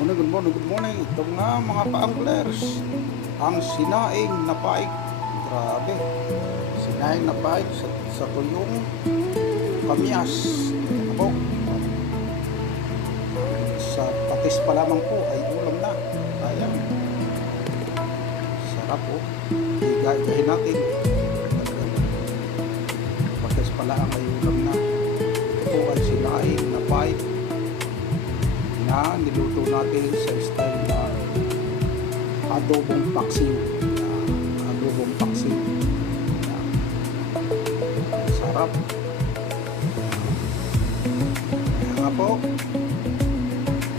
Good morning. Ito nga mga pa-anglers. Ang sinaing na paik. Grabe. Sinaing na paik sa tuyong kamyas. Ayan po. Sa patis pa lamang po ay ulam na. Ayan. Sarap po. Higa-higahin natin. Patis pa lang ay ulam na. Ito po ay sinaing na paik na niluto natin sa style na adobong paksiw. Adobong paksiw. Sarap. Kaya nga po,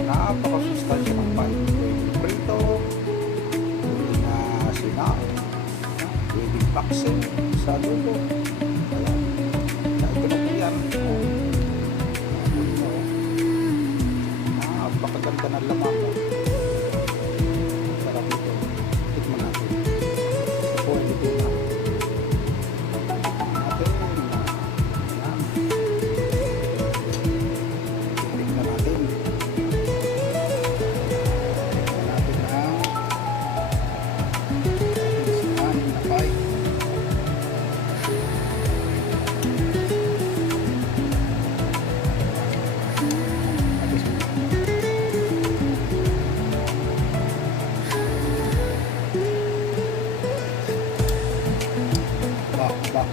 napakasustansya ng paik. Pwedeng prito, pwedeng sinaing, pwedeng paksiw sa adobo. Kaya, ito na po yan. Napakaganda ng lamang mo. Sarap ito. Tikman natin. Ito po ay ito na. Tikman natin. Tikman natin ang sinaing na paik. Bak.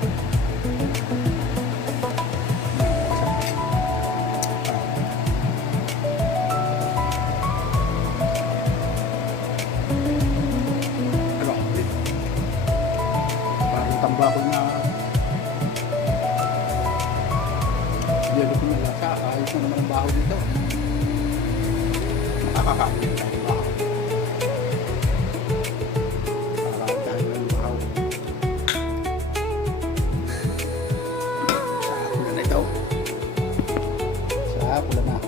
Parang tambakol na yelo ko na lasa. Ayos na naman ang baho dito. Makakakain tayo ng baho. Parang tayo ng baho. Pula na.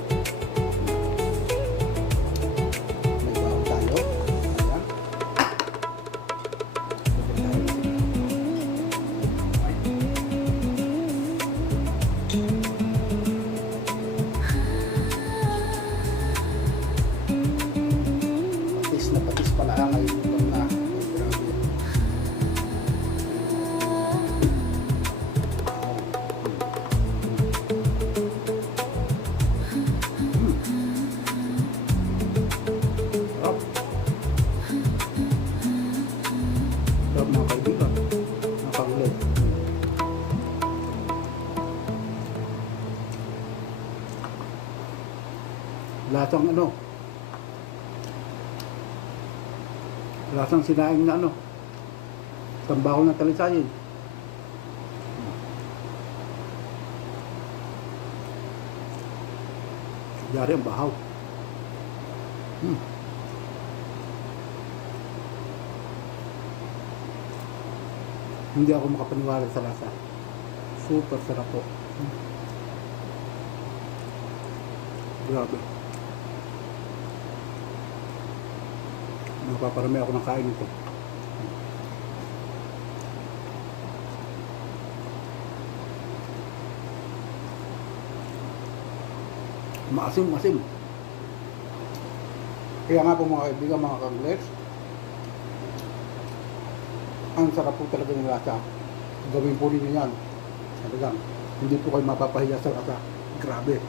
May baon tayo. Ayan. Patis na patis pala ang ayun na. Grabe. Mga kaibigan, mga kagulit. Lasang lasang sinaing na tambakol na talisayin. Yari ang bahaw. Hindi ako makapaniwala sa lasa. Super sarap po. Grabe. Napaparami ako ng kain ito. Maasim. Kaya nga po mga kaibigan, mga kanglers, ang sarap po talaga ng lasa. Gawin po ninyo yan. Talagang, hindi po kayo mapapahiya sa lasa. Grabe.